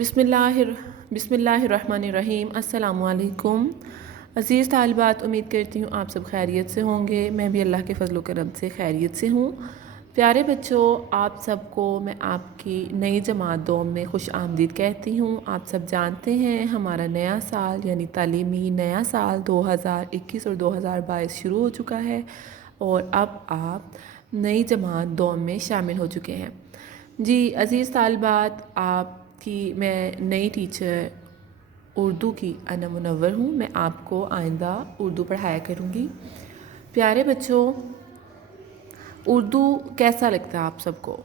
बिस्मिल्लाहिर्रहमानिर्रहीम। अस्सलामु अलैकुम। अज़ीज़ तालिबात, उम्मीद करती हूँ आप सब खैरियत से होंगे। मैं भी अल्लाह के फजल करम से खैरियत से हूँ। प्यारे बच्चों, आप सबको मैं आपकी नई जमात दोम में खुश आमदीद कहती हूँ। आप सब जानते हैं हमारा नया साल यानी तालीमी नया साल 2021 और 2022 शुरू हो चुका है और अब आप नई जमात दोम में शामिल हो चुके हैं। जी अज़ीज़ तालिबात, आपकी मैं नई टीचर उर्दू की अना मुनव्वर हूँ। मैं आपको आइंदा उर्दू पढ़ाया करूँगी। प्यारे बच्चों, उर्दू कैसा लगता है आप सबको?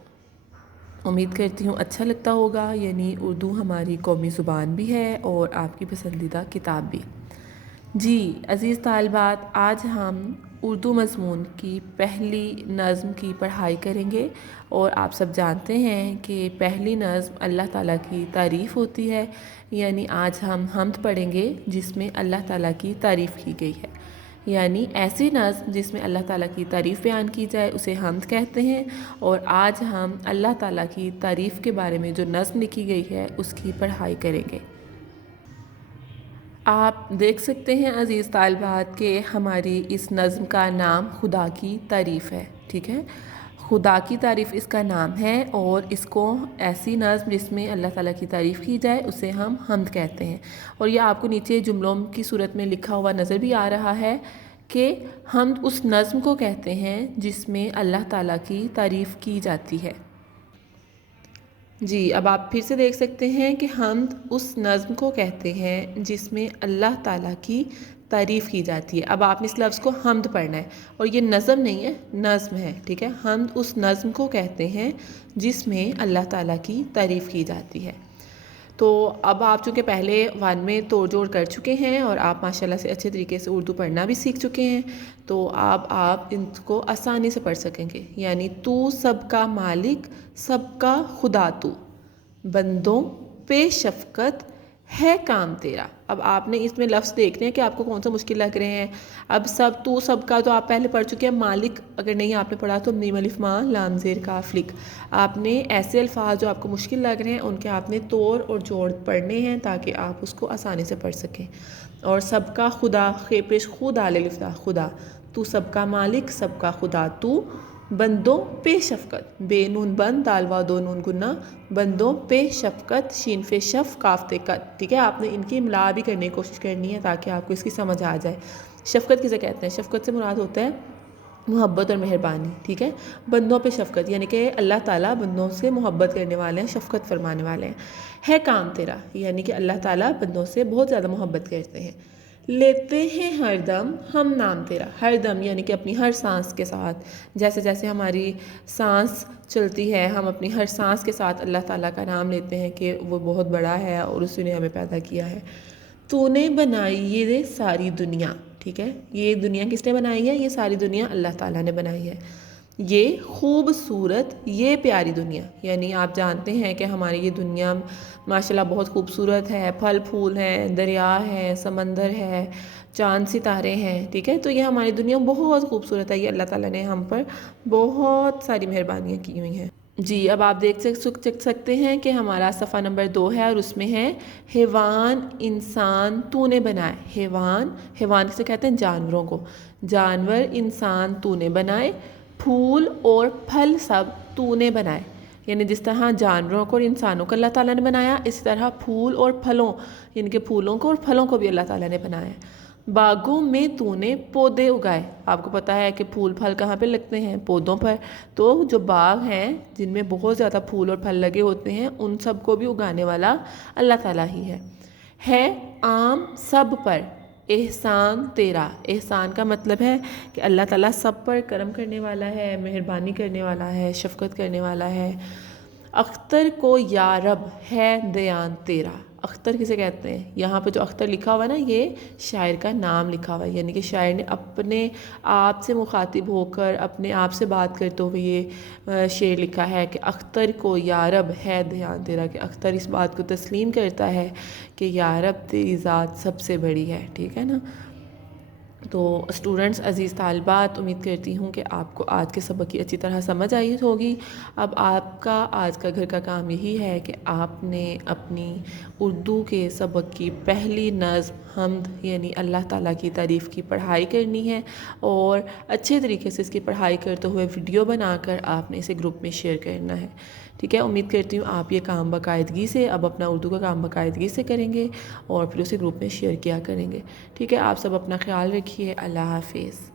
उम्मीद करती हूँ अच्छा लगता होगा। यानी उर्दू हमारी कौमी ज़ुबान भी है और आपकी पसंदीदा किताब भी। जी अज़ीज़ तालिबात, आज हम उर्दू मज़मून की पहली नज़्म की पढ़ाई करेंगे और आप सब जानते हैं कि पहली नज़्म अल्लाह ताला की तारीफ़ होती है। यानी आज हम हम्द पढ़ेंगे जिसमें अल्लाह ताला की तारीफ़ की गई है। यानी ऐसी नज़्म जिसमें अल्लाह ताला की तारीफ़ बयान की जाए उसे हम्द कहते हैं। और आज हम अल्लाह ताला की तारीफ़ के बारे में जो नज़्म लिखी गई है उसकी पढ़ाई करेंगे। आप देख सकते हैं अज़ीज़ तालिबात के हमारी इस नज़्म का नाम खुदा की तारीफ़ है। ठीक है, खुदा की तारीफ़ इसका नाम है और इसको ऐसी नज़्म जिसमें अल्लाह ताला की तारीफ़ की जाए उसे हम हम्द कहते हैं। और यह आपको नीचे जुमलों की सूरत में लिखा हुआ नज़र भी आ रहा है कि हम्द उस नज़्म को कहते हैं जिसमें अल्लाह ताला की तारीफ़ की जाती है। जी अब आप फिर से देख सकते हैं कि हम्द उस नज़्म को कहते हैं जिसमें अल्लाह ताला की तारीफ़ की जाती है। अब आपने इस लफ्ज़ को हम्द पढ़ना है और ये नज़्म नहीं है, नज़्म है। ठीक है, हम्द उस नज़्म को कहते हैं जिसमें अल्लाह ताला की तारीफ़ की जाती है। तो अब आप चूँकि पहले वन में तोड़ जोड़ कर चुके हैं और आप माशाल्लाह से अच्छे तरीके से उर्दू पढ़ना भी सीख चुके हैं, तो अब आप इनको आसानी से पढ़ सकेंगे। यानी तू सबका मालिक, सबका खुदा तू, बंदों पे शफ़क़त है काम तेरा। अब आपने इसमें लफ्ज़ देखने हैं कि आपको कौन सा मुश्किल लग रहे हैं। अब सब तू सबका तो आप पहले पढ़ चुके हैं। मालिक अगर नहीं आपने पढ़ा तो मीम अलिफ मां लाम ज़ेर काफ लिख। आपने ऐसे अल्फाज जो आपको मुश्किल लग रहे हैं उनके आपने तोड़ और जोड़ पढ़ने हैं ताकि आप उसको आसानी से पढ़ सकें। और सबका खुदा खे पेश खुद आले लिफ्ता खुदा, तू सबका मालिक, सबका खुदा तू, बंदों पे शफ़क़त, बे नून बंद दाल वा दो नून गुन्ना, बंदों पे शफ़क़त शीन फे शफ़ काफ़ते कत। ठीक है, आपने इनकी इमला भी करने की कोशिश करनी है ताकि आपको इसकी समझ आ जाए। शफ़क़त किसे कहते हैं? शफ़क़त से मुराद होता है मोहब्बत और मेहरबानी। ठीक है, बंदों पे शफ़क़त यानी कि अल्लाह ताला बंदों से मोहब्बत करने वाले हैं, शफ़क़त फरमाने वाले हैं। है काम तेरा यानी कि अल्लाह ताला बंदों से बहुत ज़्यादा मोहब्बत करते हैं। लेते हैं हर दम हम नाम तेरा, हर दम यानी कि अपनी हर सांस के साथ, जैसे जैसे हमारी सांस चलती है हम अपनी हर सांस के साथ अल्लाह ताला का नाम लेते हैं कि वो बहुत बड़ा है और उसने हमें पैदा किया है। तूने बनाई ये सारी दुनिया। ठीक है, ये दुनिया किसने बनाई है? ये सारी दुनिया अल्लाह ताला ने बनाई है। ये खूबसूरत, ये प्यारी दुनिया, यानी आप जानते हैं कि हमारी ये दुनिया माशाल्लाह बहुत खूबसूरत है। फल फूल हैं, दरिया है, समंदर है, चांद सितारे हैं। ठीक है, तो ये हमारी दुनिया बहुत खूबसूरत है। ये अल्लाह ताला ने हम पर बहुत सारी मेहरबानियाँ की हुई हैं। जी अब आप देख सकते हैं कि हमारा सफ़ा नंबर 2 है और उसमें है हैवान इंसान तूने बनाए। हैवान, हैवान किसे कहते हैं? जानवरों को। जानवर इंसान तूने बनाए, फूल और फल सब तूने बनाए। यानी जिस तरह जानवरों को और इंसानों को अल्लाह ताला ने बनाया, इसी तरह फूल और फलों यानी कि फूलों को और फलों को भी अल्लाह ताला ने बनाया। बागों में तूने पौधे उगाए। आपको पता है कि फूल फल कहाँ पे लगते हैं? पौधों पर। तो जो बाग हैं जिनमें बहुत ज़्यादा फूल और फल लगे होते हैं उन सब को भी उगाने वाला अल्लाह ताला ही है आम सब पर एहसान तेरा। एहसान का मतलब है कि अल्लाह ताला सब पर करम करने वाला है, मेहरबानी करने वाला है, शफ़क़त करने वाला है। अख्तर को या रब है दयान तेरा। अख्तर किसे कहते हैं? यहाँ पे जो अख्तर लिखा हुआ है ना, ये शायर का नाम लिखा हुआ है। यानी कि शायर ने अपने आप से मुखातिब होकर अपने आप से बात करते हुए ये शेर लिखा है कि अख्तर को या रब है ध्यान तेरा। कि अख्तर इस बात को तस्लीम करता है कि या रब तेरी ज़ात सबसे बड़ी है। ठीक है ना। تو اسٹوڈنٹس، عزیز طالبات، امید کرتی ہوں کہ آپ کو آج کے سبق کی اچھی طرح سمجھ آئی ہوگی۔ اب آپ کا آج کا گھر کا کام یہی ہے کہ آپ نے اپنی اردو کے سبق کی پہلی نظم حمد یعنی اللہ تعالیٰ کی تعریف کی پڑھائی کرنی ہے، اور اچھے طریقے سے اس کی پڑھائی کرتے ہوئے ویڈیو بنا کر آپ نے اسے گروپ میں شیئر کرنا ہے، ٹھیک ہے۔ امید کرتی ہوں آپ یہ کام باقاعدگی سے، اب اپنا اردو کا کام باقاعدگی سے کریں گے اور پھر اسے گروپ میں شیئر کیا کریں گے، ٹھیک ہے۔ آپ سب اپنا خیال رکھیے، اللہ حافظ۔